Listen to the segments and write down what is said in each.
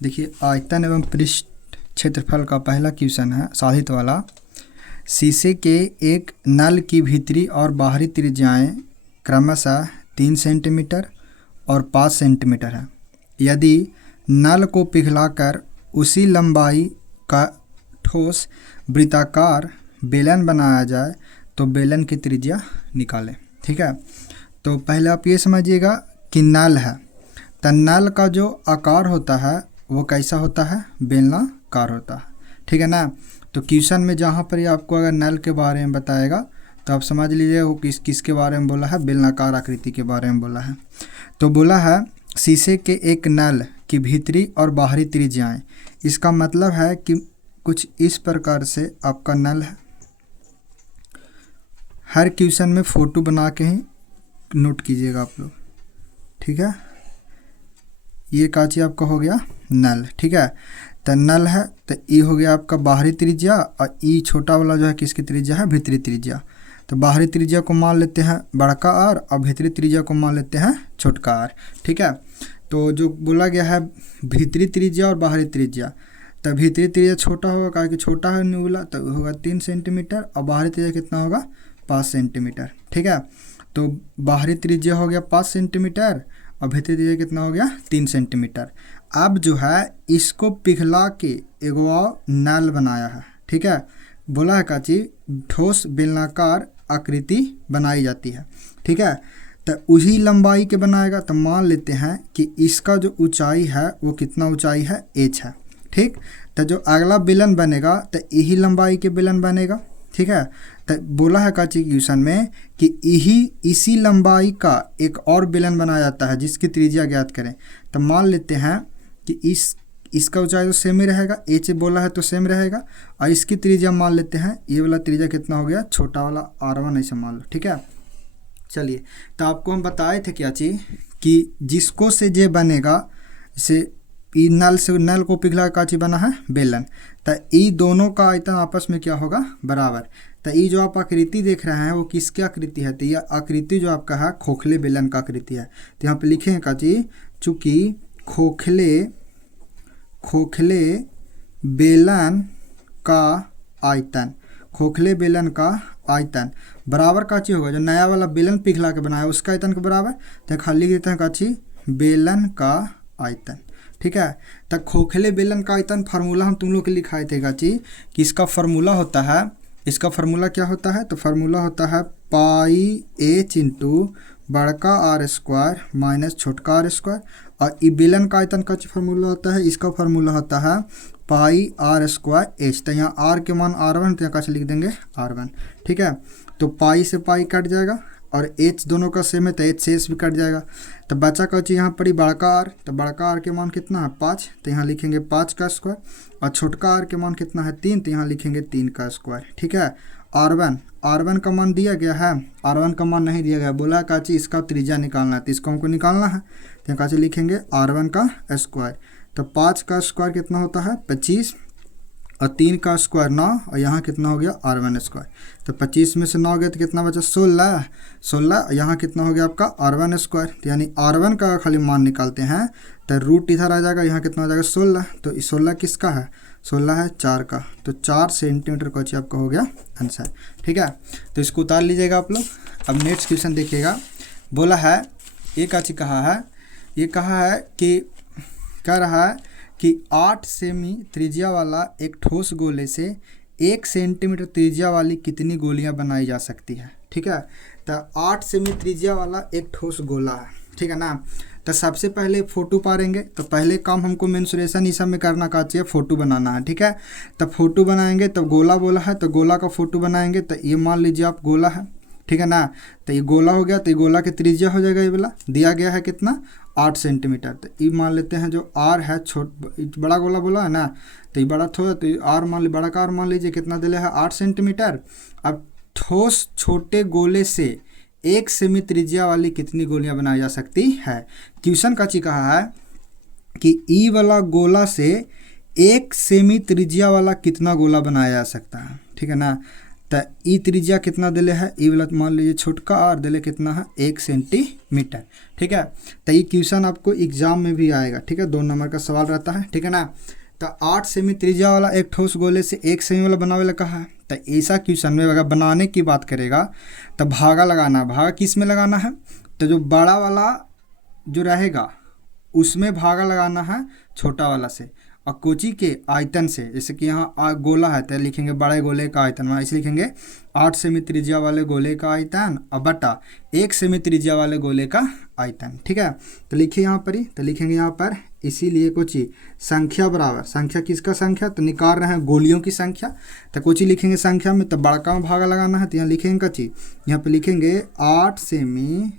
देखिए आयतन एवं पृष्ठ क्षेत्रफल का पहला क्वेश्चन है साधित वाला। शीशे के एक नल की भीतरी और बाहरी त्रिज्याएं क्रमशः 3 सेंटीमीटर और 5 सेंटीमीटर है। यदि नल को पिघलाकर उसी लंबाई का ठोस वृत्ताकार बेलन बनाया जाए तो बेलन की त्रिज्या निकालें। ठीक है, तो पहले आप ये समझिएगा कि नल है, तो नल का जो आकार होता है वो कैसा होता है, बेलनाकार होता है। ठीक है ना। तो क्वेश्चन में जहाँ पर ये आपको अगर नल के बारे में बताएगा तो आप समझ लीजिए वो किसके बारे में बोला है, बेलनाकार आकृति के बारे में बोला है। तो बोला है शीशे के एक नल की भीतरी और बाहरी त्रिज्याएं, इसका मतलब है कि कुछ इस प्रकार से आपका नल है। हर क्वेश्चन में फ़ोटो बना के ही नोट कीजिएगा आप लोग। ठीक है, ये का चीज़ आपका हो गया नल। ठीक है, तो नल है तो ई हो गया आपका बाहरी त्रिज्या और ई छोटा वाला जो है किसकी त्रिज्या है, भीतरी त्रिज्या। तो बाहरी त्रिज्या को मान लेते हैं बड़का आर और भीतरी त्रिज्या को मान लेते हैं छोटका आर। ठीक है, तो जो बोला गया है भीतरी त्रिज्या और बाहरी त्रिज्या, तो भीतरी त्रिज्या छोटा होगा कारण कि छोटा है नहीं बोला, तो होगा 3 सेंटीमीटर और बाहरी त्रिज्या कितना होगा 5 सेंटीमीटर। ठीक है, तो बाहरी त्रिज्या हो गया 5 सेंटीमीटर और भीतरी त्रिज्या कितना हो गया 3 सेंटीमीटर। अब जो है इसको पिघला के एगो नल बनाया है। ठीक है, बोला है काची ठोस बेलनाकार आकृति बनाई जाती है। ठीक है, तो उसी लंबाई के बनाएगा, तो मान लेते हैं कि इसका जो ऊंचाई है वो कितना ऊंचाई है, h है। ठीक, तो जो अगला बेलन बनेगा तो यही लंबाई के बेलन बनेगा। ठीक है, तो बोला है काची क्वेश्चन में कि इसी लंबाई का एक और बेलन बनाया जाता है जिसकी त्रिज्या ज्ञात करें। तो मान लेते हैं कि इसका ऊंचाई तो सेम ही रहेगा, h बोला है तो सेम रहेगा, और इसकी त्रिज्या मान लेते हैं ये वाला त्रिज्या कितना हो गया, छोटा वाला r1 ऐसे मान लो। ठीक है, चलिए तो आपको हम बताए थे क्या चीज़ कि जिसको से जे बनेगा, से नल को पिघला का चीज़ बना है बेलन, तो ये दोनों का आयतन आपस में क्या होगा, बराबर। तो ये जो आप आकृति देख रहे हैं वो किसकी आकृति है, तो ये आकृति जो आपका है खोखले बेलन का आकृति है। तो यहाँ पे लिखे हैं का चीज़, चूँकि खोखले बेलन का आयतन, खोखले बेलन का आयतन बराबर का चीज़ होगा जो नया वाला बेलन पिघला के बनाया उसका आयतन के बराबर। तो खाली देते हैं का चीज़ बेलन का आयतन। ठीक है, तो खोखले बेलन का आयतन फार्मूला हम तुम लोग के लिखाए थे का चीज़ कि इसका फार्मूला होता है, इसका फार्मूला क्या होता है, तो फार्मूला होता है पाई h इंटू बड़का आर स्क्वायर माइनस छोटका आर स्क्वायर, और ई बेलन का आयतन का फार्मूला होता है, इसका फार्मूला होता है पाई आर स्क्वायर एच। तो यहाँ आर के मान r1 तो यहाँ का लिख देंगे r1। ठीक है, तो पाई से पाई कट जाएगा और h दोनों का सेम है तो h से h भी कट जाएगा। तो बचा का चीज़ यहाँ पड़ी बड़का आर, तो बड़का आर के मान कितना है 5, तो यहाँ लिखेंगे 5 का स्क्वायर, और छोटका आर के मान कितना है 3, तो यहाँ लिखेंगे 3 का स्क्वायर। ठीक है, R1 का मान दिया गया है, R1 का मान नहीं दिया गया, बोला का चीज़ इसका त्रिज्या निकालना है, तो इसको हमको निकालना है, तो यहाँ चीज़ लिखेंगे R1 का स्क्वायर। तो 5 का स्क्वायर कितना होता है 25, और 3 का स्क्वायर 9, और यहाँ कितना हो गया R1 स्क्वायर। तो 25 में से 9 गया तो कितना बचा 16, यहाँ कितना हो गया आपका R1 स्क्वायर। तो यानी R1 का खाली मान निकालते हैं तो रूट इधर आ जाएगा, यहाँ कितना हो जाएगा 16। तो 16 किसका है, 16 है 4 का, तो 4 सेंटीमीटर का चीज़ आपका हो गया आंसर। ठीक है, तो इसको उतार लीजिएगा आप लोग। अब नेक्स्ट क्वेश्चन देखिएगा, बोला है एक अच्छी कहा है, ये कहा है कि कह रहा है कि 8 सेमी त्रिज्या वाला एक ठोस गोले से 1 सेंटीमीटर त्रिज्या वाली कितनी गोलियां बनाई जा सकती है। ठीक है, तो 8 सेमी त्रिज्या वाला एक ठोस गोला है। ठीक है ना, तो सबसे पहले फ़ोटो पारेंगे, तो पहले काम हमको मेंसुरेशन इस सब में करना का चाहिए, फ़ोटो बनाना है। ठीक है, तो फ़ोटो बनाएंगे, तो गोला बोला है तो गोला का फ़ोटो बनाएंगे। तो ये मान लीजिए आप गोला है, ठीक है ना, तो ये गोला हो गया, तो ये गोला की त्रिज्या हो जाएगा, ये वाला दिया गया है कितना 8 सेंटीमीटर। तो ये मान लेते हैं जो आर है, बड़ा गोला बोला है ना, तो ये बड़ा थोड़ा, तो आर मान लीजिए, बड़ा का आर मान लीजिए कितना दिले है 8 सेंटीमीटर। अब ठोस छोटे गोले से 1 सेमी त्रिज्या वाली कितनी गोलियां बनाई जा सकती है। क्वेश्चन का ची कहा है कि ई वाला गोला से 1 सेमी त्रिज्या वाला कितना गोला बनाया जा सकता है। ठीक है ना, तो ई त्रिज्या कितना दिले है, ई वाला मान लीजिए छोटका आर दिले कितना है 1 सेंटीमीटर। ठीक है, तो ये क्वेश्चन आपको एग्जाम में भी आएगा। ठीक है, 2 नंबर का सवाल रहता है। ठीक है ना। तो 8 सेमी त्रिज्या वाला एक ठोस गोले से 1 सेमी वाला बनावे ला कहा है। तो ऐसा क्वेश्चन में अगर बनाने की बात करेगा तो भागा लगाना, भागा किस में लगाना है, तो जो बड़ा वाला जो रहेगा उसमें भागा लगाना है छोटा वाला से, और कोची के आयतन से। जैसे कि यहाँ गोला है तो लिखेंगे बड़े गोले का आयतन, ऐसे लिखेंगे 8 सेमी त्रिज्या वाले गोले का आयतन और बटा 1 सेमी त्रिज्या वाले गोले का आयतन। ठीक है, तो लिखिए यहाँ पर ही, तो लिखेंगे यहाँ पर इसीलिए कोची संख्या बराबर, संख्या किसका संख्या, तो निकाल रहे हैं गोलियों की संख्या, तो कोची लिखेंगे संख्या में, तो बड़का में भागा लगाना है, तो यहाँ लिखेंगे कची, यहाँ पे लिखेंगे 8 सेमी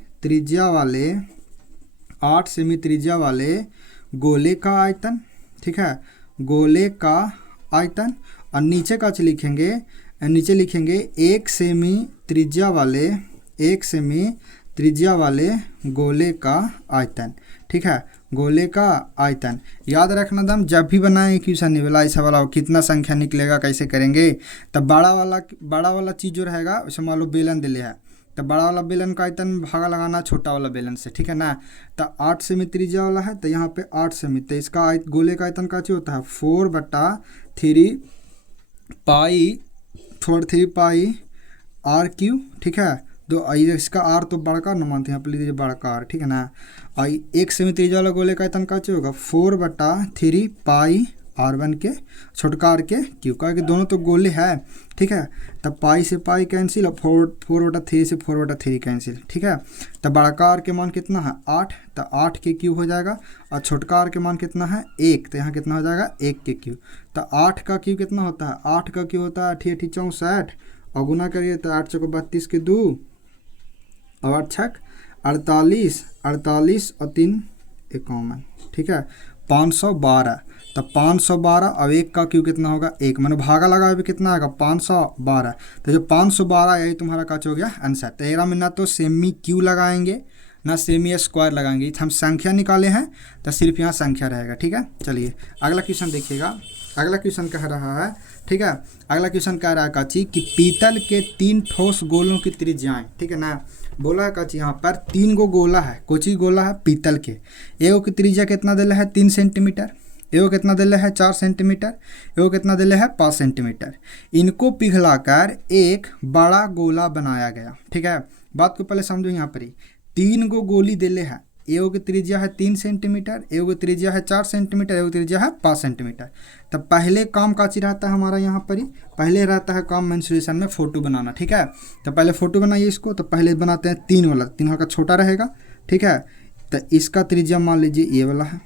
त्रिज्या वाले गोले का आयतन। ठीक है, गोले का आयतन, और नीचे का लिखेंगे, नीचे लिखेंगे 1 सेमी त्रिज्या वाले गोले का आयतन। ठीक है, गोले का आयतन याद रखना दम, जब भी बनाए क्वेश्चन नहीं वाला ऐसा वाला कितना संख्या निकलेगा कैसे करेंगे, तब बड़ा वाला चीज़ जो रहेगा उसे मान लो बेलन दिले है, तो बड़ा वाला बेलन का आयतन में भागा लगाना छोटा वाला बेलन से। ठीक है ना। तो 8 सेमी त्रिज्या वाला है तो यहाँ पे 8 सेमी, तो इसका गोले का आयतन का होता है 4/3 पाई आर क्यू। ठीक है, तो इसका आर तो बड़का न मानते हैं, यहाँ पे लीजिए बड़का आर। ठीक है ना। और 1 सेमी त्रिज्या वाला गोले का आयतन का होगा 4/3 पाई R1 के छोटका आर के क्यू का, कि दोनों तो गोले है। ठीक है, तब पाई से पाई कैंसिल और 4/3 से 4/3 कैंसिल। ठीक है, तो बड़का आर के मान कितना है 8, तो 8 के क्यू हो जाएगा, और छोटका आर के मान कितना है 1, तो यहाँ कितना हो जाएगा 1 के क्यू। तो 8 का क्यू कितना होता है, 8 का क्यू होता है 8 × 64, और गुना करिए तो 8 × 32 के 2 और 8 × 48 और 3 51। ठीक है, 512, तो 512 और 1 का क्यू कितना होगा 1, मैंने भागा लगा भी कितना आएगा 512, तो जो 512 यही तुम्हारा का हो गया आंसर। तेरह में ना तो सेमी क्यू लगाएंगे ना सेमी स्क्वायर लगाएंगे, हम संख्या निकाले हैं तो सिर्फ यहाँ संख्या रहेगा। ठीक है, चलिए अगला क्वेश्चन देखिएगा। अगला क्वेश्चन कह रहा है, ठीक है, अगला क्वेश्चन कह रहा है काची कि पीतल के 3 ठोस गोलों की त्रिज्याएं। ठीक है ना, बोला है काची यहाँ पर 3 गो गोला है, कोची गोला है पीतल के, एगो की त्रिज्या कितना दिला है 3 सेंटीमीटर, एगो कितना दिले है 4 सेंटीमीटर, एगो कितना दिले है 5 सेंटीमीटर। इनको पिघलाकर एक बड़ा गोला बनाया गया। ठीक है, बात को पहले समझो। यहाँ पर ही 3 गो गोली दिले है, एगो की त्रिज्या है 3 सेंटीमीटर, एगो की त्रिज्या है 4 सेंटीमीटर, एगो की त्रिज्या है 5 सेंटीमीटर। तब पहले काम काची रहता है हमारा यहाँ पर ही, पहले रहता है काम मेंस्ट्रुएशन में फोटो बनाना। ठीक है, तो पहले फोटो बनाइए इसको, तो पहले बनाते हैं 3 वाला, 3 वाला का छोटा रहेगा। ठीक है, तो इसका त्रिज्या मान लीजिए ये वाला है,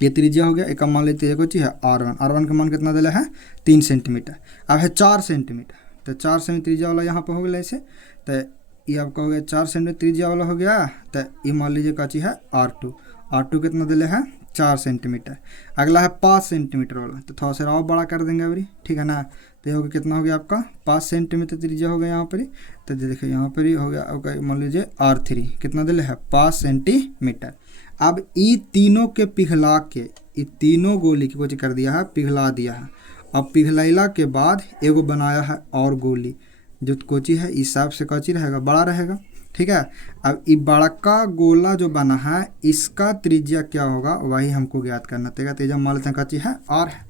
ये त्रिज्या हो गया। एक मान लेते हैं कुछ है R1 का मान कितना दिला है 3 सेंटीमीटर। अब है 4 सेंटीमीटर, तो 4 सेंटीमीटर त्रिज्या वाला यहाँ पर हो गया ऐसे, तो ये आपका हो गया 4 सेंटीमीटर त्रिज्या वाला हो गया। तो ये मान लीजिए का चीज़ है R2 कितना दिले है 4 सेंटीमीटर। अगला है 5 सेंटीमीटर वाला, तो थोड़ा सा और बड़ा कर देंगे अभी। ठीक है ना, तो ये हो गया कितना हो गया आपका 5 सेंटीमीटर त्रिज्या हो गया यहाँ पर ही। तो देखिए यहाँ पर ही हो गया आपका मान लीजिए R3 कितना दिले है 5 सेंटीमीटर। अब ये तीनों के पिघला के, ये तीनों गोली की कुछ कर दिया है पिघला दिया है। अब पिघलैला के बाद एगो बनाया है और गोली, जो कोची है इस हिसाब से कची रहेगा बड़ा रहेगा। ठीक है, अब ये बड़का गोला जो बना है इसका त्रिज्या क्या होगा वही हमको ज्ञात करना तेगा। तेजा मान लेते हैं कची है और है,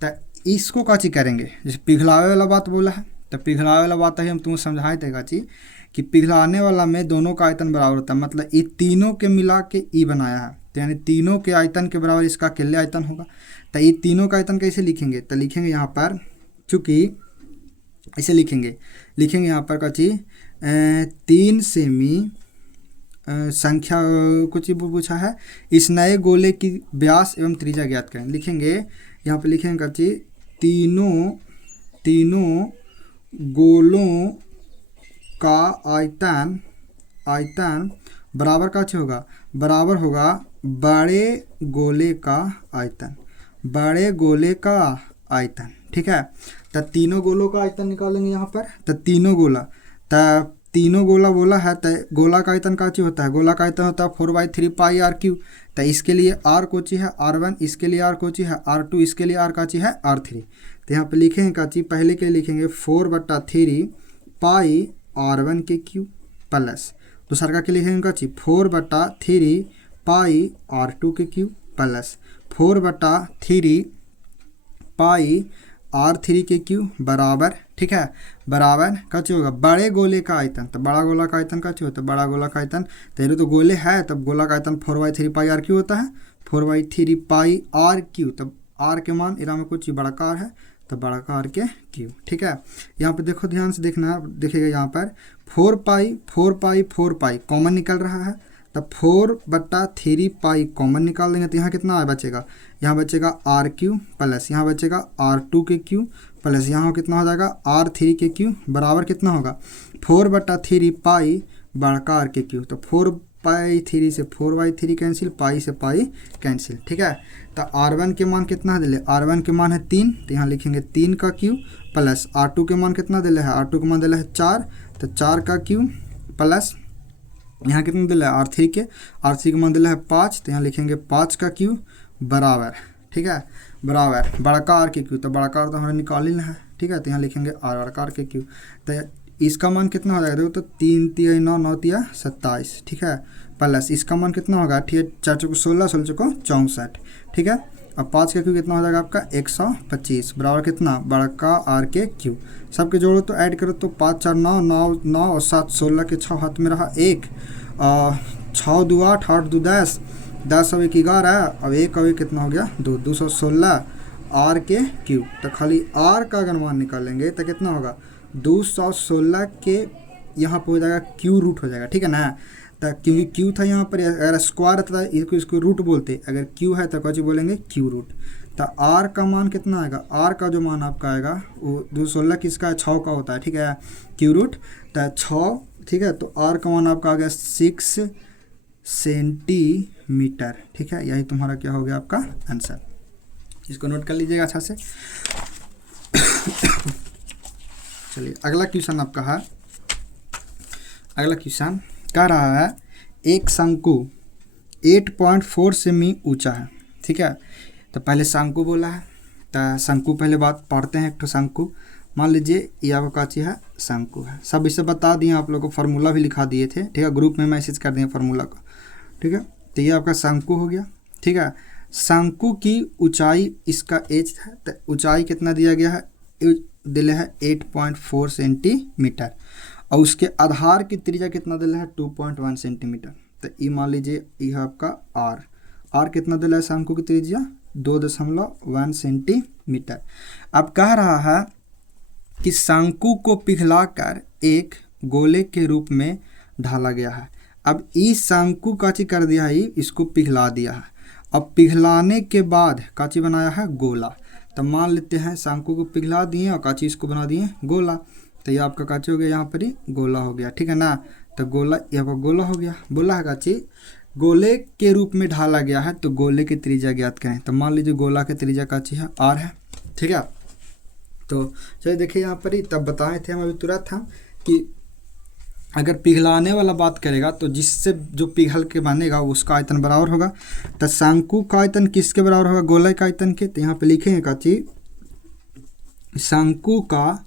तो इसको कची करेंगे। जैसे पिघलावे वाला बात बोला है, तो पिघलावे वाला बात है हम तुम्हें समझाए थे काची कि पिघलाने वाला में दोनों का आयतन बराबर होता है, मतलब ये तीनों के मिला के ई बनाया है, तो यानी तीनों के आयतन के बराबर इसका अकेले आयतन होगा। तो ये तीनों का आयतन कैसे लिखेंगे, तो लिखेंगे यहाँ पर, चूँकि ऐसे लिखेंगे यहाँ पर का चीज़ 3 सेमी संख्या कुछ पूछा है, इस नए गोले की व्यास एवं त्रिज्या ज्ञात करें। लिखेंगे यहाँ पर लिखेंगे का चीज़ तीनों गोलों का आयतन बराबर का होगा, बराबर होगा बड़े गोले का आयतन। ठीक है, तो तीनों गोलों का आयतन निकालेंगे यहाँ पर। तो तीनों गोला बोला है, तो गोला का आयतन का चीज होता है, गोला का आयतन होता है 4/3 पाई R3। तो इसके लिए R कोची है R1, इसके लिए R कोची है R2, इसके लिए R का चीज है R3। तो यहाँ पे लिखेंगे का चीज पहले के लिखेंगे 4/3 पाई R1 के क्यूब प्लस दूसरा का लिखेंगे का चीज 4/3 पाई R2 के क्यूब प्लस 4/3 पाई R3 के क्यूब बराबर, ठीक है, बराबर का चीज होगा बड़े गोले का आयतन। तो बड़ा गोला का आयतन का चीज होता है, बड़ा गोला का आयतन तेरे तो गोले है, तब गोला का आयतन 4/3 पाई R क्यू होता है, 4/3 पाई R क्यू। तब R के मान इरा में कुछ बड़ा कार है तो बड़ा कार के क्यू, ठीक है। यहाँ पे देखो ध्यान से देखना, देखिएगा यहाँ पर 4 पाई कॉमन निकल रहा है, तब 4/3 पाई कॉमन निकाल देंगे तो यहाँ कितना बचेगा, यहाँ बचेगा R क्यू प्लस यहाँ बचेगा R2 के क्यू प्लस यहाँ कितना हो जाएगा R3 के क्यू बराबर कितना होगा 4/3 पाई बड़का R के क्यू। तो 4/3 से 4/3 कैंसिल, पाई से पाई कैंसिल, ठीक है। तो R1 के मान कितना दिले, R1 के मान है 3, तो यहाँ लिखेंगे 3 का क्यू प्लस R2 के मान कितना दिले है, R2 के मान दिले है 4, तो 4 का क्यू प्लस यहाँ कितना दिला है R3 के मान दिला है 5, तो यहाँ लिखेंगे 5 का क्यू बराबर, ठीक है, बराबर बड़का R के क्यू। तो बड़का R तो हमारा निकाल ही है, ठीक है, तो यहाँ लिखेंगे R बड़का R के क्यू। तो इसका मान कितना हो जाएगा, देखो तो 3 × 9 9 × 27, ठीक है, प्लस इसका मान कितना होगा 4 × 16 16 × 64, ठीक है। अब 5 का क्यू कितना हो जाएगा आपका 125 बराबर कितना बड़का R के क्यू। सबके जोड़ो तो ऐड करो तो 5 4 9 9 9 और 7 16 के 6 हाथ में रहा 1, 6 2 8 8 2 10 10 और 1 11, अब 1 और 1 कितना हो गया 2, 216 R के क्यू। तो खाली R का अगर मान निकालेंगे तो कितना होगा 216 के यहाँ पर हो जाएगा क्यू रूट हो जाएगा, ठीक है ना। तो क्योंकि क्यू था यहाँ पर, अगर स्क्वायर था इसको रूट बोलते, अगर क्यू है तो कुछ बोलेंगे क्यू रूट। तो R का मान कितना आएगा, R का जो मान आपका आएगा वो 216 किसका है 6 का होता है, ठीक है, क्यू रूट तो 6, ठीक है। तो R का मान आपका आ गया 6 सेंटीमीटर, ठीक है। यही तुम्हारा क्या हो गया आपका आंसर, इसको नोट कर लीजिएगा अच्छा से। चलिए अगला क्वेश्चन आपका है, अगला क्वेश्चन कह रहा है एक शंकु 8.4 सेमी ऊंचा है, ठीक है। तो पहले शंकु बोला है, तो शंकु पहले बात पढ़ते हैं। एक तो शंकु मान लीजिए ये आपका काची है शंकु है, सब इसे बता दिए आप लोगों को, फार्मूला भी लिखा दिए थे, ठीक है, ग्रुप में मैसेज कर दिए फार्मूला को, ठीक है। तो ये आपका शंकु हो गया, ठीक है। शंकु की ऊंचाई इसका एच है, तो ऊंचाई कितना दिया गया है, दिले है 8.4 सेंटीमीटर और उसके आधार की त्रिज्या कितना दिला है 2.1 सेंटीमीटर। तो ये मान लीजिए यह आपका आर कितना दिला है शंकु की त्रिज्या 2.1 सेंटीमीटर। अब कह रहा है कि शंकु को पिघलाकर एक गोले के रूप में ढाला गया है। अब इस शंकु काची कर दिया है, इसको पिघला दिया है। अब पिघलाने के बाद काची बनाया है गोला। तो मान लेते हैं शंकु को पिघला दिए और काची इसको बना दिए गोला, तो ये आपका काची हो गया यहाँ पर ही गोला हो गया, ठीक है ना। तो गोला यहाँ पर गोला हो गया, बोला है काची गोले के रूप में ढाला गया है, तो गोले की त्रिज्या ज्ञात करें। तो मान लीजिए गोला की त्रिज्या काची है आर है, ठीक है। तो चलिए देखिए यहाँ पर ही तब बताए थे हम अभी तुरंत हम कि अगर पिघलाने वाला बात करेगा तो जिससे जो पिघल के बनेगा उसका आयतन बराबर होगा। तो शंकु का आयतन किसके बराबर होगा, गोले का आयतन के। तो यहाँ पे लिखेंगे काची शंकु का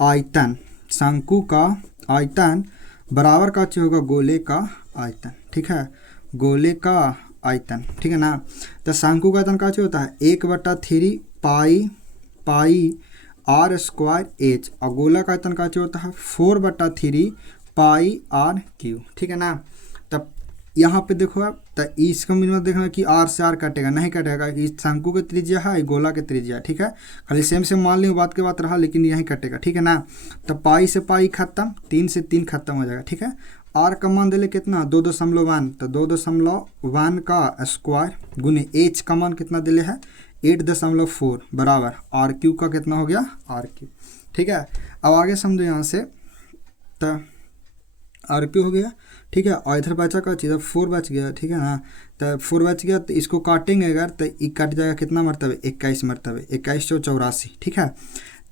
आयतन, शंकु का आयतन बराबर काची होगा गोले का आयतन, ठीक है, गोले का आयतन, ठीक है ना। तो शंकु का आयतन काची होता है 1/3 पाई आर स्क्वायर एच और गोला का आयतन काची होता है 4/3 पाई आर क्यू, ठीक है ना। तब यहाँ पे देखो आप, तो इसका मिनिमम देखना कि आर से आर कटेगा, नहीं कटेगा, इस शंकु की त्रिज्या है गोला की त्रिज्या, ठीक है। खाली सेम मान ली बात के बात रहा, लेकिन यहीं कटेगा, ठीक है ना। तो पाई से पाई खत्म, 3 से 3 खत्म हो जाएगा, ठीक है। आर का मान दे कितना 2.1, तो 2.1 का स्क्वायर गुने एच का मान कितना दिले है 8.4 बराबर आर क्यू का कितना हो गया आर क्यू, ठीक है। अब आगे समझो यहाँ से, तो आर क्यू हो गया, ठीक है। और इधर बचा का चीज़ 4 बच गया, ठीक है ना। तो 4 बच गया, तो इसको काटेंगे अगर तो ये कट जाएगा कितना मरतबे 21 मरतबे, 2184, ठीक है।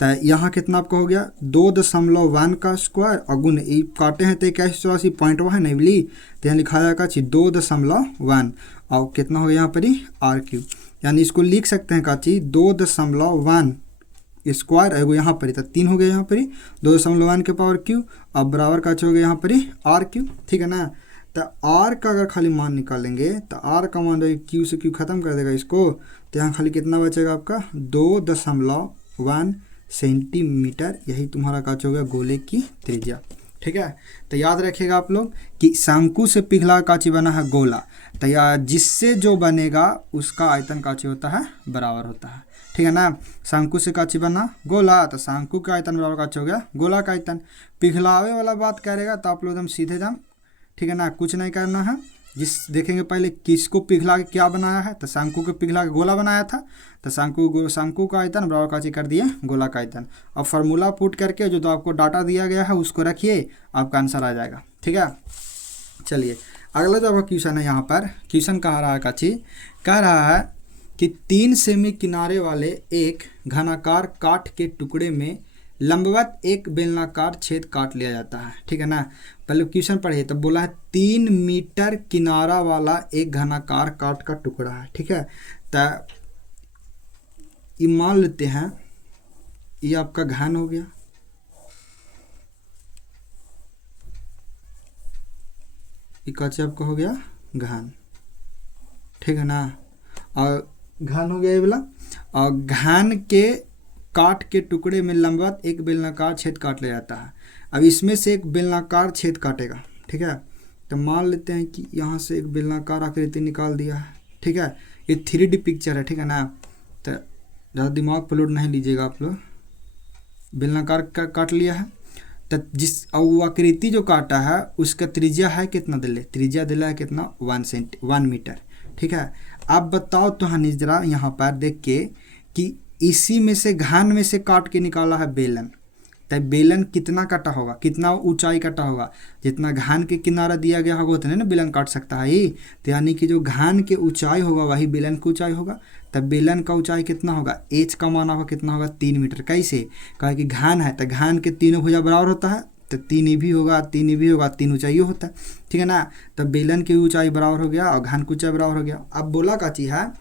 तो यहाँ कितना आपका हो गया 2.1 का स्क्वायर और गुण ये काटे हैं तो 2184 पॉइंट है नहीं ली, तो यहाँ लिखा जाएगा 2.1 और कितना हो गया यहाँ पर ही आर क्यू, यानी इसको लिख सकते हैं काची 2.1 स्क्वायर, एगो यहाँ पर ही, तो 3 हो गया यहाँ पर ही, 2.1 के पावर क्यू। अब बराबर का हो गया यहाँ पर ही आर क्यू, ठीक है ना। तो आर का अगर खाली मान निकालेंगे तो आर का मान क्यू से क्यू खत्म कर देगा इसको, तो यहाँ खाली कितना बचेगा आपका 2.1 सेंटीमीटर। यही तुम्हारा का हो गया गोले की त्रिज्या, ठीक है। तो याद रखिएगा आप लोग कि शंकु से पिघला काची बना है गोला, तो या जिससे जो बनेगा उसका आयतन काची होता है बराबर होता है, ठीक है ना। शंकु से काची बना गोला, तो शंकु का आयतन बराबर काची हो गया गोला का आयतन। पिघलावे वाला बात करेगा तो आप लोग एकदम सीधे जाम, ठीक है ना, कुछ नहीं करना है। जिस देखेंगे पहले किसको पिघला के क्या बनाया है, तो शंकु को पिघला के गोला बनाया था, तो शंकु का आयतन बराबर काची कर दिए गोला का आयतन। अब फार्मूला पुट करके जो तो आपको डाटा दिया गया है उसको रखिए, आपका आंसर आ जाएगा, ठीक है। चलिए अगला जो आपका क्वेश्चन है, यहाँ पर क्वेश्चन कह रहा है काची, कह रहा है कि 3 सेमी किनारे वाले एक घनाकार काठ के टुकड़े में लंबवत एक बेलनाकार छेद काट लिया जाता है, ठीक है ना। पहले क्वेश्चन पढ़िए, तब बोला है 3 मीटर किनारा वाला एक घनाकार काठ का टुकड़ा है, ठीक है। तो ये मान लेते हैं ये आपका घन हो गया, ये काचे आपका हो गया घन, ठीक है ना। और घन हो गया ये वाला, और घन के काट के टुकड़े में लंबवत एक बेलनाकार छेद काट लिया जाता है। अब इसमें से एक बेलनाकार छेद काटेगा, ठीक है। तो मान लेते हैं कि यहाँ से एक बेलनाकार आकृति निकाल दिया है, ठीक है। ये 3D पिक्चर है, ठीक है ना। तो ज़्यादा दिमाग पर लोड नहीं लीजिएगा आप लोग। बेलनाकार का काट लिया है, तो जिस वो आकृति जो काटा है उसका त्रिज्या है कितना दिले, त्रिज्या दिला है कितना 1 मीटर, ठीक है। अब बताओ तो हनी जरा यहाँ पर देख के कि इसी में से घन में से काट के निकाला है बेलन, तब बेलन कितना कटा होगा, कितना ऊंचाई कटा होगा। जितना घन के किनारा दिया गया होगा उतने ना बेलन काट सकता है ही, तो यानी कि जो घन के ऊंचाई होगा वही बेलन की ऊंचाई होगा। तब बेलन का ऊंचाई कितना होगा, एच का मान होगा कितना होगा 3 मीटर। कैसे, कहा कि घन है तो घन के तीनों भुजा बराबर होता है, तो 3 भी होगा 3 भी होगा, 3 ऊंचाई होता है, ठीक है ना। तब बेलन की ऊंचाई बराबर हो गया और घन की ऊंचाई बराबर हो गया। अब बोला का चीज है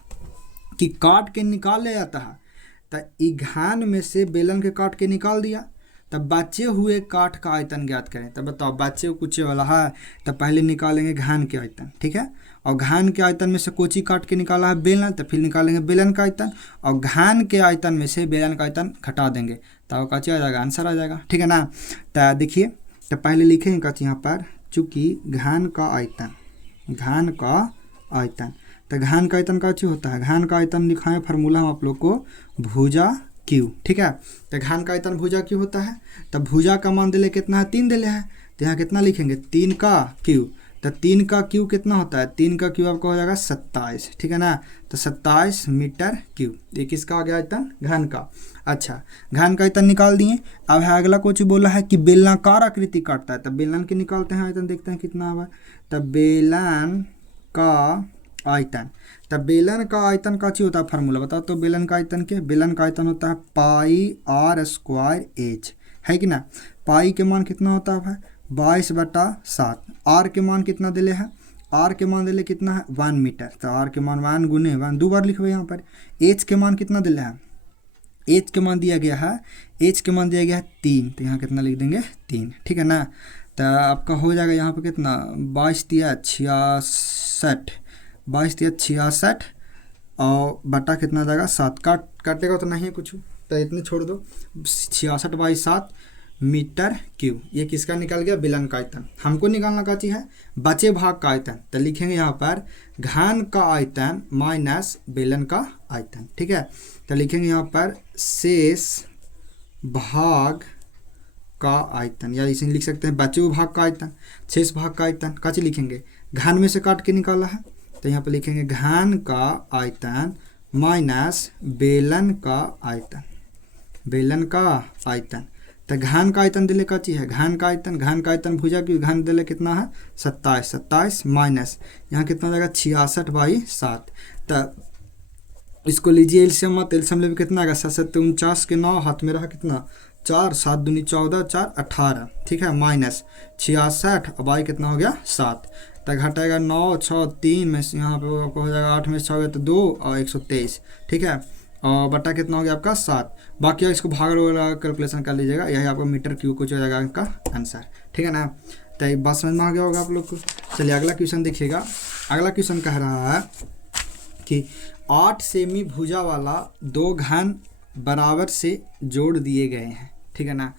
कि काट के निकाल लिया जाता है, तो घन में से बेलन के काट के निकाल दिया, तब बचे हुए काठ का आयतन ज्ञात करें। तब बताओ बचे कुचे वाला है, तब पहले निकालेंगे घन के आयतन, ठीक है। और घन के आयतन में से कोची काट के निकाला है बेलन, तो फिर निकालेंगे बेलन का आयतन, और घन के आयतन में से बेलन का आयतन घटा देंगे, तब काची आ जाएगा, आंसर आ जाएगा, ठीक है ना। तो देखिए, तो पहले लिखेंगे काची यहाँ पर, चूँकि घन का आयतन, घन का आयतन, तो घन का आयतन का चीज होता है, घन का आयतन लिखाएं फार्मूला हम आप लोग को भुजा क्यू, ठीक है। तो घन का आयतन भुजा क्यू होता है। तब भुजा का मान दिले कितना है 3 दिले है, तो यहाँ कितना लिखेंगे 3 का क्यू, तो 3 का क्यू कितना होता है, 3 का क्यू आपका हो जाएगा 27, ठीक है ना। तो 27 मीटर क्यू, ये किसका आ गया आयतन, घन का। अच्छा, घन का आयतन निकाल दिए। अब है अगला कुछ बोला है कि बेलनाकार आकृति काटता है, तब बेलन के निकालते हैं आयतन, देखते हैं कितना हुआ। तब बेलन का आयतन, तब बेलन का आयतन का चीज होता है फार्मूला बताओ तो। बेलन का आयतन के, बेलन का आयतन होता है पाई आर स्क्वायर एच, है कि ना। पाई के मान कितना होता है 22/7, आर के मान कितना दिले है, आर के मान दिले कितना है 1 मीटर, तो आर के मान 1 गुने 1 2 बार लिखो यहाँ पर। एच के मान कितना दिले है, एच के मान दिया गया है, एच के मान दिया गया है 3, तो यहाँ कितना लिख देंगे 3, ठीक है ना। तो आपका हो जाएगा यहाँ पर कितना 22×66, 22×66 और बटा कितना जाएगा 7, काटेगा तो नहीं है कुछ, तो इतने छोड़ दो, 66/7 मीटर क्यूब। ये किसका निकल गया, बेलन का आयतन। हमको निकालना का चीज है बचे भाग का आयतन, तो लिखेंगे यहाँ पर घन का आयतन माइनस बेलन का आयतन, ठीक है। तो लिखेंगे यहाँ पर शेष भाग का आयतन, या इसे लिख सकते हैं बचे हुए भाग का आयतन, शेष भाग का आयतन का चीज लिखेंगे, घन में से काट के निकाला है, तो यहाँ पर लिखेंगे घन का आयतन माइनस बेलन का आयतन, बेलन का आयतन। तो घन का आयतन दिले का चीज है, घन का आयतन भुजा की घन दिले कितना है 27 माइनस यहाँ कितना जाएगा 66/7। तो इसको लीजिए एलसीएम, एलसीएम ले कितना आएगा 7 49 के 9 हाथ में रहा कितना 4, 7 दूनी 14, 4 18, ठीक है, माइनस 66 और बाई कितना हो गया 7, तो घटाएगा 9 6 3 में यहाँ पे आपको हो जाएगा 8 में 6 गया तो 2 और 123, ठीक है। और बटा कितना हो गया आपका 7। बाकी इसको भाग वाला कैलकुलेशन कर लीजिएगा, यही आपका मीटर क्यूब कुछ हो जाएगा इनका आंसर, ठीक है ना। तो ये बात समझ में आ गया होगा आप लोग को। चलिए अगला क्वेश्चन देखिएगा। अगला क्वेश्चन कह रहा है कि 8 सेमी भुजा वाला 2 घन बराबर से जोड़ दिए गए हैं, ठीक है ना।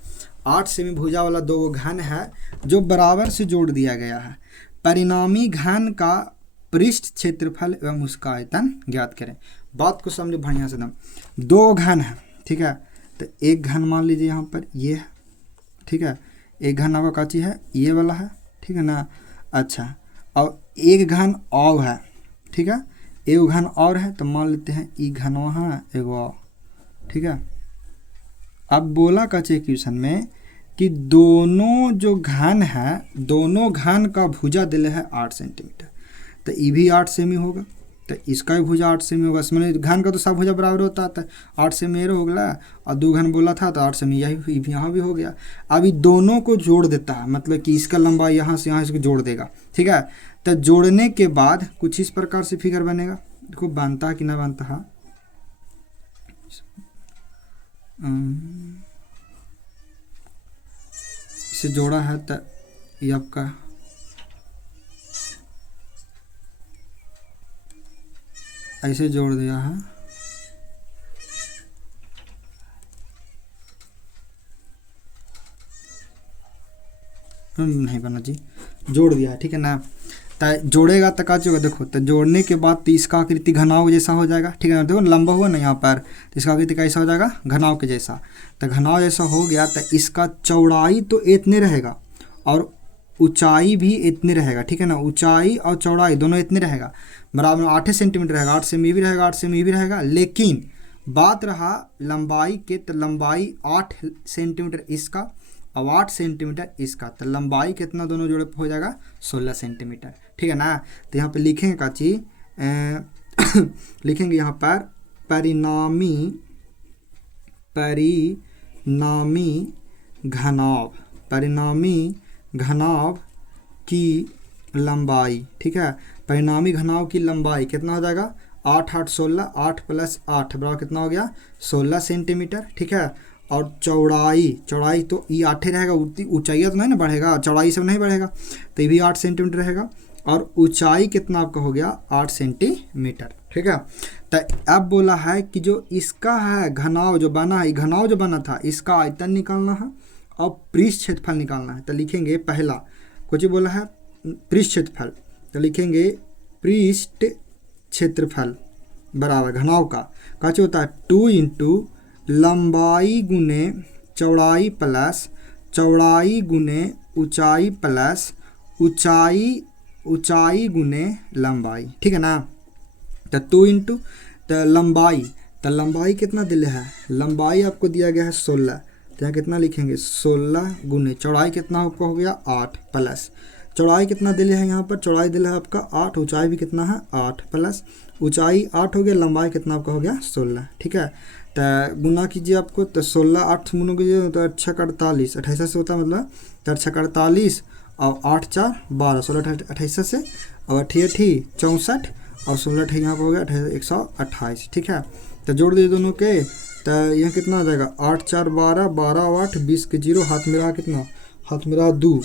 8 सेमी भुजा वाला 2 घन है जो बराबर से जोड़ दिया गया है। परिणामी घन का पृष्ठ क्षेत्रफल एवं उसका आयतन ज्ञात करें। बात को समझो बढ़िया से एकदम। 2 घन है, ठीक है। तो एक घन मान लीजिए यहाँ पर ये है, ठीक है। एक घन आपका काची है, ये वाला है, ठीक है ना। अच्छा, और एक घन और है, ठीक है। एक घन और है तो मान लेते हैं ई घन वहाँ एगो और, ठीक है। अब बोला काचे क्वेश्चन में कि दोनों जो घन है, दोनों घन का भुजा दिले है 8 सेंटीमीटर। तो ये भी 8 सेमी होगा, तो इसका भी भुजा 8 सेमी होगा। इसमें घन का तो सब भुजा बराबर होता है, 8 सेमी हो गया, और 2 घन बोला था तो 8 सेमी यही यहाँ भी हो गया। अब ये दोनों को जोड़ देता है, मतलब कि इसका लंबाई यहाँ से यहाँ इसको जोड़ देगा, ठीक है। तो जोड़ने के बाद कुछ इस प्रकार से फिगर बनेगा। देखो बनता है कि ना बनता है। इसे जोड़ा है तो ये आपका ऐसे जोड़ दिया है, नहीं बना जी, जोड़ दिया है, ठीक है ना। तो जोड़ेगा तो क्या होगा, देखो तो जोड़ने के बाद तो इसका आकृति घनाव जैसा हो जाएगा, ठीक है ना। देखो लंबा हुआ ना यहाँ पर, तो इसका आकृति कैसा हो जाएगा, घनाव के जैसा। तो घनाव जैसा हो गया तो इसका चौड़ाई तो इतने रहेगा और ऊंचाई भी इतने रहेगा, ठीक है ना। ऊंचाई और चौड़ाई दोनों इतने रहेगा, बराबर 8 सेंटीमीटर रहेगा। 8 सेमी भी रहेगा, 8 सेमी भी रहेगा। लेकिन बात रहा लंबाई के, तो लंबाई 8 सेंटीमीटर इसका और 8 सेंटीमीटर इसका, तो लंबाई कितना दोनों जोड़े हो जाएगा 16 सेंटीमीटर, ठीक है ना। तो यहाँ पे लिखेंगे का चीज लिखेंगे यहाँ पर परिणामी घनाव की लंबाई, ठीक है। परिणामी घनाव की लंबाई कितना हो जाएगा, 8 8 16, 8 + 8 बराबर कितना हो गया 16 सेंटीमीटर, ठीक है। और चौड़ाई तो ये 8 ही रहेगा, ऊंचाई तो नहीं ना बढ़ेगा, चौड़ाई से नहीं बढ़ेगा, तो ये भी 8 सेंटीमीटर रहेगा। और ऊंचाई कितना आपका हो गया 8 सेंटीमीटर, ठीक है। तो अब बोला है कि जो इसका है घनाव जो बना है, घनाव जो बना था इसका आयतन निकालना है और पृष्ठ क्षेत्रफल निकालना है। तो लिखेंगे पहला कुछ बोला है पृष्ठ क्षेत्रफल, तो लिखेंगे पृष्ठ क्षेत्रफल बराबर घनाव का क्या होता है 2 × लंबाई गुने चौड़ाई प्लस चौड़ाई गुने ऊंचाई प्लस ऊंचाई गुने लंबाई, ठीक है ना। तो 2 × तो लंबाई कितना दिया है, लंबाई आपको दिया गया है 16, तो यहाँ कितना लिखेंगे 16 गुने चौड़ाई कितना आपका हो गया 8 प्लस चौड़ाई कितना दिया है, यहाँ पर चौड़ाई दिया है आपका 8, ऊंचाई भी कितना है 8 प्लस ऊंचाई 8 हो गया, लंबाई कितना आपका हो गया 16, ठीक है। तो गुना कीजिए आपको, तो 16 8 गुना कीजिए तो 8 × 48 28 से होता है, मतलब तो 8 × 48 और 8 × 4 12 16 28 से और 8 64 और 16 यहाँ पर हो गया 128, ठीक है। तो जोड़ दिए दोनों के, तो यहाँ कितना आ जाएगा 8 4 12 12 8 20 के 0 हाथ में रहा कितना, हाथ में रहा 2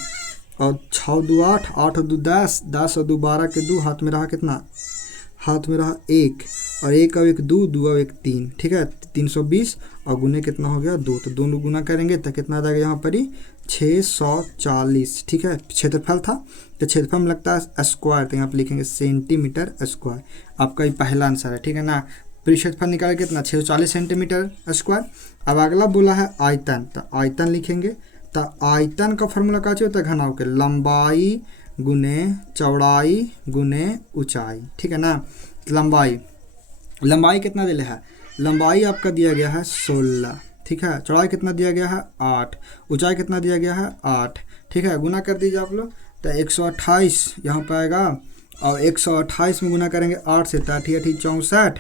और 6 2 8 8 2 10 10 और 2 12 के 2 हाथ में रहा कितना, हाथ में रहा 1 और 1 और 1 2 2 और 1 3, ठीक है। 320 और गुने कितना हो गया 2, तो दोनों गुना करेंगे तो कितना आ जाएगा यहाँ पर ही 640, ठीक है। क्षेत्रफल था तो क्षेत्रफल में लगता है स्क्वायर, तो यहाँ पर लिखेंगे सेंटीमीटर स्क्वायर। आपका ये पहला आंसर है, ठीक है ना। क्षेत्रफल निकाले कितना 640 सेंटीमीटर स्क्वायर। अब अगला बोला है आयतन, तो आयतन लिखेंगे, तो आयतन का फॉर्मूला क्या होता है घनाव के, लंबाई गुने चौड़ाई गुने ऊंचाई, ठीक है ना। लंबाई कितना दिया है, लंबाई आपका दिया गया है 16, ठीक है। चौड़ाई कितना दिया गया है 8, ऊंचाई कितना दिया गया है 8, ठीक है। गुना कर दीजिए आप लोग, तो 128 यहाँ पर आएगा और 128 में गुना करेंगे 8 से, तो 8 64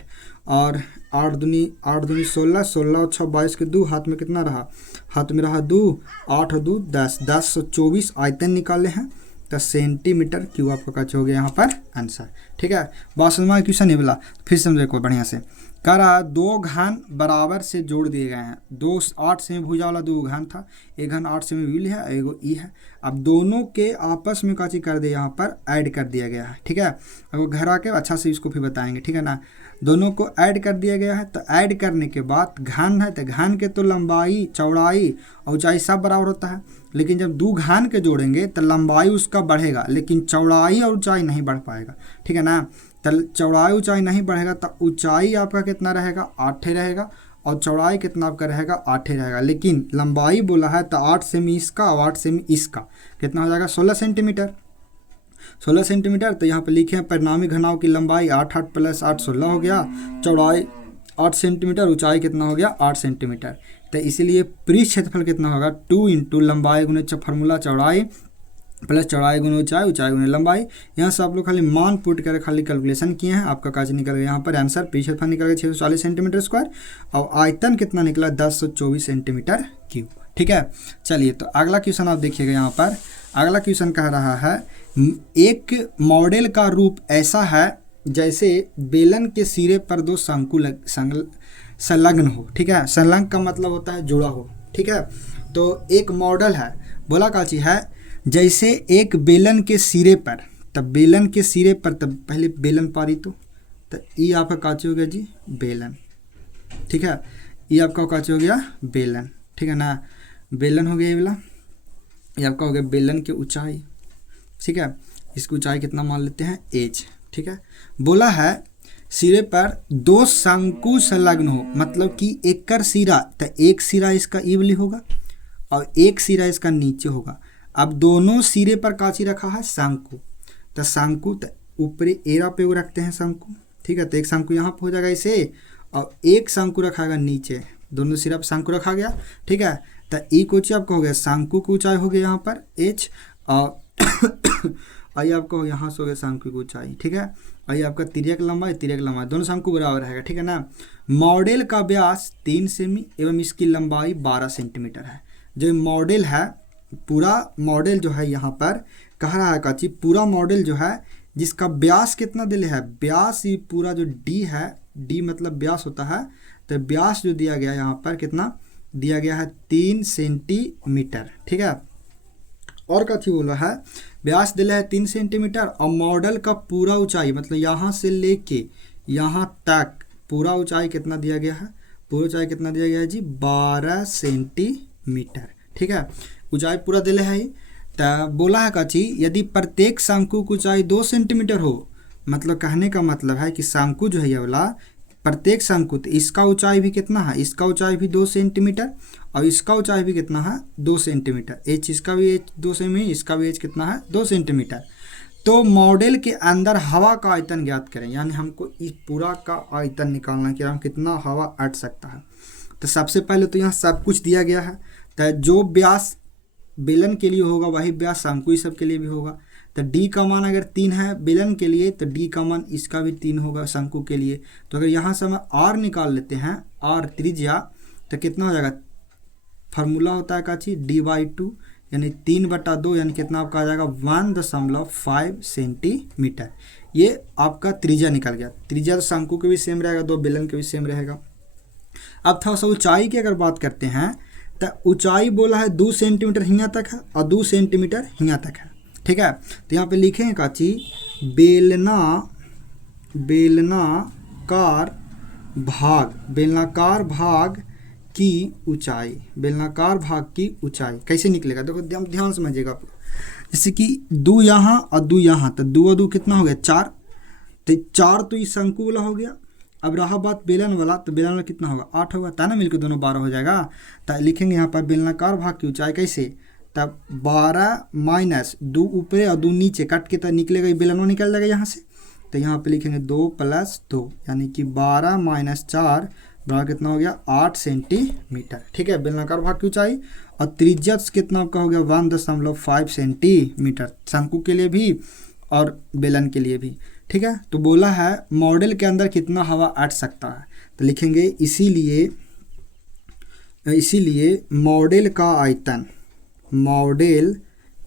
और 8 दूनी 16 16 और 6 22 के 2 हाथ में कितना रहा, हाथ में रहा 2 8 और 2 10 10 24 आयतन निकाले हैं, तो सेंटीमीटर क्यूब आपका कच हो गया यहाँ पर आंसर, ठीक। ठीक है, बात समझ में क्वेश्चन नहीं बोला, फिर समझे को बढ़िया से। कह रहा दो घन बराबर से जोड़ दिए गए हैं, दो 8 सेमी भुजा वाला दो घन था, एक घन 8 सेमी व्हील है, एगो ई है। अब दोनों के आपस में काची कर दे, यहाँ पर ऐड कर दिया गया है। ठीक है, अब घर आके अच्छा से इसको फिर बताएंगे। ठीक है ना, दोनों को ऐड कर दिया गया है। तो ऐड करने के बाद घन है तो घन के तो लंबाई चौड़ाई और ऊंचाई सब बराबर होता है, लेकिन जब दो घन के जोड़ेंगे तो लंबाई उसका बढ़ेगा लेकिन चौड़ाई और ऊंचाई नहीं बढ़ पाएगा। ठीक है ना, तो चौड़ाई ऊंचाई नहीं बढ़ेगा तो ऊंचाई आपका कितना रहेगा, 8 रहेगा, और चौड़ाई कितना आपका रहेगा, 8 रहेगा। लेकिन लंबाई बोला है तो 8 सेमी इसका और 8 सेमी इसका कितना हो जाएगा, 16 सेंटीमीटर। 16 सेंटीमीटर। तो यहाँ पे लिखे हैं परिणामी घनाव की लंबाई 8 8 + 8 16 हो गया, चौड़ाई 8 सेंटीमीटर, ऊंचाई कितना हो गया, 8 सेंटीमीटर। तो इसीलिए पृष्ठ क्षेत्रफल कितना होगा, 2 × लंबाई गुने फार्मूला चौड़ाई प्लस चौड़ाई गुने ऊंचाई, ऊंचाई गुने लंबाई। यहाँ से आप लोग खाली मान पुट कर खाली कैलकुलेशन किए हैं, आपका काज निकल गया। यहाँ पर आंसर पृष्ठ क्षेत्रफल निकल गया 640 सेंटीमीटर स्क्वायर और आयतन कितना निकला, 1024 सेंटीमीटर क्यूब। ठीक है, चलिए तो अगला क्वेश्चन आप देखिएगा। यहाँ पर अगला क्वेश्चन कह रहा है एक मॉडल का रूप ऐसा है जैसे बेलन के सिरे पर दो शंकु संलग्न हो। ठीक है, संलग्न का मतलब होता है जुड़ा हो। ठीक है, तो एक मॉडल है, बोला का चीज है जैसे एक बेलन के सिरे पर, तब बेलन के सिरे पर, तब पहले बेलन पारी तो ये आपका काचे हो गया जी बेलन। ठीक है, ये आपका काचे हो गया बेलन। ठीक है ना, बेलन हो गया ये वाला, ये आपका हो गया बेलन की ऊंचाई। ठीक है, इसकी ऊंचाई कितना मान लेते हैं, h। ठीक है, बोला है सिरे पर दो शंकु संलग्न हो, मतलब कि एक कर सिरा, तो एक सिरा इसका ई वाली होगा और एक सिरा इसका नीचे होगा। अब दोनों सिरे पर काची रखा है, शंकु। तो शंकु तो ऊपरी एरा पे वो रखते हैं शंकु। ठीक है, तो एक शंकु यहाँ पे हो जाएगा इसे, और एक शंकु रखाएगा नीचे, दोनों सिरा पर शंकु रखा गया। ठीक है, तो ई को आपका हो गया शंकु की ऊंचाई हो गया यहाँ पर h, और आई आपका हो यहाँ से हो गया शंकु की ऊंचाई। ठीक है, आई आपका तिर्यक लंबाई दोनों शंकु बराबर रहेगा। ठीक है ना, मॉडल का व्यास 3 सेमी एवं इसकी लंबाई 12 सेंटीमीटर है। जो मॉडल है, पूरा मॉडल जो है यहाँ पर कह रहा है काची, पूरा मॉडल जो है जिसका व्यास कितना दिले है, व्यास ये पूरा जो d है, d मतलब व्यास होता है, तो व्यास जो दिया गया यहाँ पर कितना दिया गया है, 3 सेंटीमीटर। ठीक है, और काची बोला है व्यास दिला है 3 सेंटीमीटर और मॉडल का पूरा ऊंचाई मतलब यहाँ से लेके यहाँ तक पूरा ऊंचाई कितना दिया गया है, पूरा ऊंचाई कितना दिया गया है जी, 12 सेंटीमीटर। ठीक है, ऊंचाई पूरा दिले है। तो बोला है काची यदि प्रत्येक शंकु की ऊंचाई 2 सेंटीमीटर हो, मतलब कहने का मतलब है कि शंकु जो है ये वाला प्रत्येक शंकु, तो इसका ऊंचाई भी कितना है, इसका ऊंचाई भी 2 सेंटीमीटर और इसका ऊंचाई भी कितना है, 2 सेंटीमीटर। h इसका भी h 2 सेमी, इसका भी h कितना है, 2 सेंटीमीटर। तो मॉडल के अंदर हवा का आयतन ज्ञात करें, यानी हमको इस पूरा का आयतन निकालना है कि हम कितना हवा अट सकता है। तो सबसे पहले तो यहाँ सब कुछ दिया गया है, तो जो व्यास बेलन के लिए होगा वही व्यास शंकु सब के लिए भी होगा। तो d का मान अगर 3 है बेलन के लिए, तो d का मान इसका भी 3 होगा शंकु के लिए। तो अगर यहाँ से हम r निकाल लेते हैं, r त्रिज्या, तो कितना हो जाएगा, फार्मूला होता है काची d/2, यानी 3/2, यानी कितना आपका आ जाएगा 1.5 सेंटीमीटर। ये आपका त्रिज्या निकल गया। त्रिज्या तो शंकु के भी सेम रहेगा, दो बेलन के भी सेम रहेगा। अब थोड़ा सा ऊंचाई की अगर बात करते हैं, तो ऊंचाई बोला है 2 सेंटीमीटर हियाँ तक है और 2 सेंटीमीटर हियाँ तक है। ठीक है, तो यहाँ पे लिखेंगे काची बेलनाकार भाग की ऊंचाई, बेलनाकार भाग की ऊंचाई कैसे निकलेगा, देखो ध्यान समझिएगा आप। जैसे कि 2 यहाँ और 2 यहाँ, तो 2 और 2 कितना हो गया 4, तो 4 तो इस शंकु वाला हो गया। अब रहा बात बेलन वाला, तो बेलन वाला कितना होगा, 8 होगा, ता ना मिलकर दोनों 12 हो जाएगा। तो लिखेंगे यहाँ पर बेलनाकार भाग की ऊंचाई कैसे, तब 12 माइनस 2 ऊपर और 2 नीचे कट के तो निकलेगा, ये बेलनवा निकल जाएगा यहाँ से। तो यहाँ पे लिखेंगे 2 + 2, यानी कि 12 - 4 बराबर कितना हो गया 8 सेंटीमीटर। ठीक है, बेलनाकार भाग की ऊंचाई। और त्रिज्या कितना आपका हो गया 1.5 सेंटीमीटर, शंकु के लिए भी और बेलन के लिए भी। ठीक है, तो बोला है मॉडल के अंदर कितना हवा अट सकता है, तो लिखेंगे इसीलिए मॉडल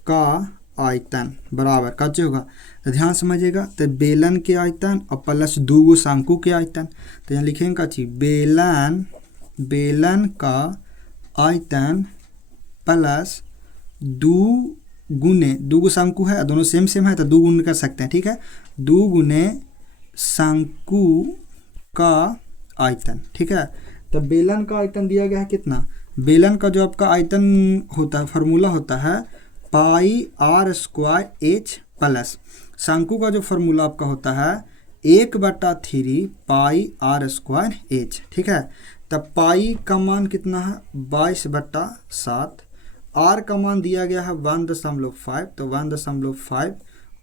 का आयतन बराबर का चाहिए होगा। तो ध्यान समझिएगा, तो बेलन के आयतन और प्लस 2 गो शंकु के आयतन। तो यहाँ लिखेंगे का चाहिए बेलन का आयतन प्लस 2 गो शंकु है, दोनों सेम है तो 2 गुने कर सकते हैं, ठीक है। 2 गुने शंकु का आयतन, ठीक है। तो बेलन का आयतन दिया गया है कितना, बेलन का जो आपका आयतन होता है फार्मूला होता है पाई r स्क्वायर एच प्लस शंकु का जो फार्मूला आपका होता है 1/3 पाई r स्क्वायर एच, ठीक है। तब पाई का मान कितना है 22/7, r का मान दिया गया है 1.5, तो 1.5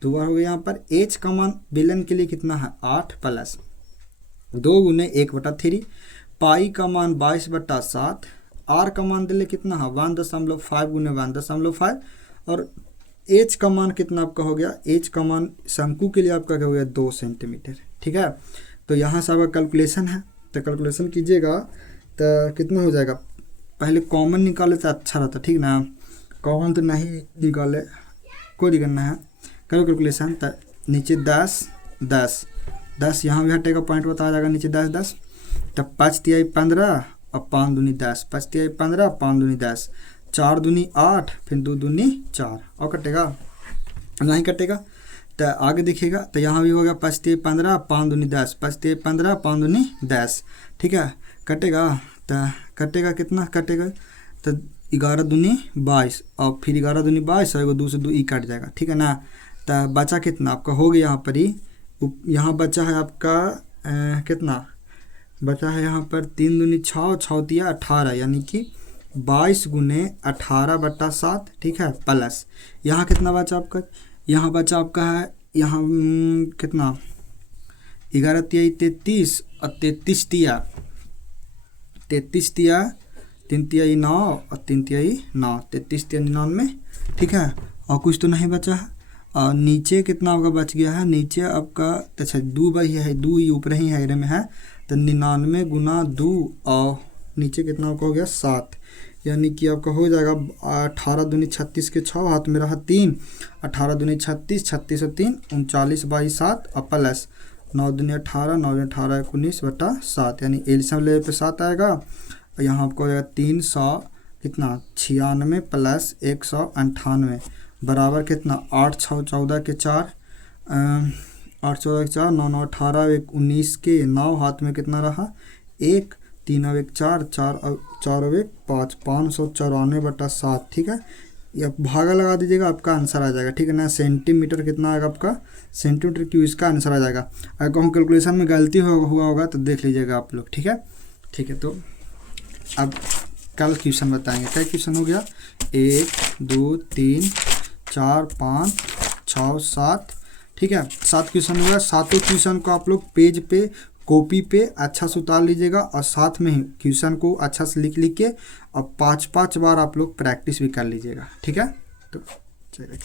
दोबारा हो गया। यहाँ पर h का मान बेलन के लिए कितना है 8 प्लस 2 गुने 1/3, पाई का मान 22/7, r का मान दिले कितना है 1.5 गुने 1.5 और h का मान कितना आपका हो गया, h का मान शंकु के लिए आपका क्या हो गया 2 सेंटीमीटर, ठीक है। तो यहाँ से आपका कैलकुलेशन है, तो कैलकुलेशन कीजिएगा तो कितना हो जाएगा। पहले कॉमन निकाले तो अच्छा रहता, ठीक ना। कॉमन तो नहीं निकाले, कोई दिक्कत नहीं है। करो कैलकुलेशन, तो नीचे 10 यहाँ भी हटेगा, पॉइंट बताया जाएगा नीचे 10 तब 5 तिहाई 15 और 5 दूनी 10, 5 तिहाई 15, 5 दूनी 10, 4 दूनी 8, फिर 2 दूनी 4 और कटेगा नहीं कटेगा। तो आगे देखिएगा, तो यहाँ भी होगा 5 तिहाई 15, 5 दूनी 10, 5 तिहाई 15, 5 दूनी 10, ठीक है। कटेगा तो कटेगा कितना कटेगा, तो 11 दूनी 22 और फिर 11 दूनी 22 और 2 से 2 ई कट जाएगा, ठीक है ना। तो बचा कितना आपका हो गया, यहाँ पर ही यहाँ बचा है आपका कितना बचा है यहाँ पर 3 दूनी 6, 6 तिया 18, यानी कि 22 गुने 18/7, ठीक है। प्लस यहाँ कितना बचा आपका, यहाँ बचा आपका है यहाँ कितना 11 तिया 33 और 33 तिया 3 तिया 9 और 3 तिया 9, 33 तिया 99, ठीक है। और कुछ तो नहीं बचा है। और नीचे कितना आपका बच गया है, नीचे आपका अच्छा 2 भाई है, 2 ही ऊपर ही है में है, तो 99 गुना 2 और नीचे कितना आपका हो गया 7, यानी कि आपका हो जाएगा 18 दूनी 36 के 6, हाथ में रहा 3, 18 दूनी 36, 36 और 3 39/7 और प्लस 9 दूनी 18, 9 दूनी 18 19/7, यानी एलसीएम लेवल पे 7 आएगा। और यहाँ आपको हो जाएगा 300 कितना 96 प्लस 198 बराबर कितना 8 6 14 के 4, 8 14 के 4, 9 9 18 1 19 के 9, हाथ में कितना रहा 1, 3 और 1 4, 4 और 1 5, 594/7, ठीक है। ये भागा लगा दीजिएगा, आपका आंसर आ जाएगा, ठीक है ना। सेंटीमीटर कितना आएगा आपका, सेंटीमीटर क्यूब इसका आंसर आ जाएगा। अगर कहूँ कैलकुलेशन में गलती हुआ होगा तो देख लीजिएगा आप लोग, ठीक है। ठीक है, तो अब कल क्वेश्चन बताएंगे। क्या क्वेश्चन हो गया 1 2 3 4 5 6 7, ठीक है। 7 क्वेश्चन हो गया। 7 क्वेश्चन को आप लोग पेज पे कॉपी पे अच्छा से उतार लीजिएगा और साथ में ही क्वेश्चन को अच्छा से लिख के और 5-5 बार आप लोग प्रैक्टिस भी कर लीजिएगा, ठीक है। तो चलिए।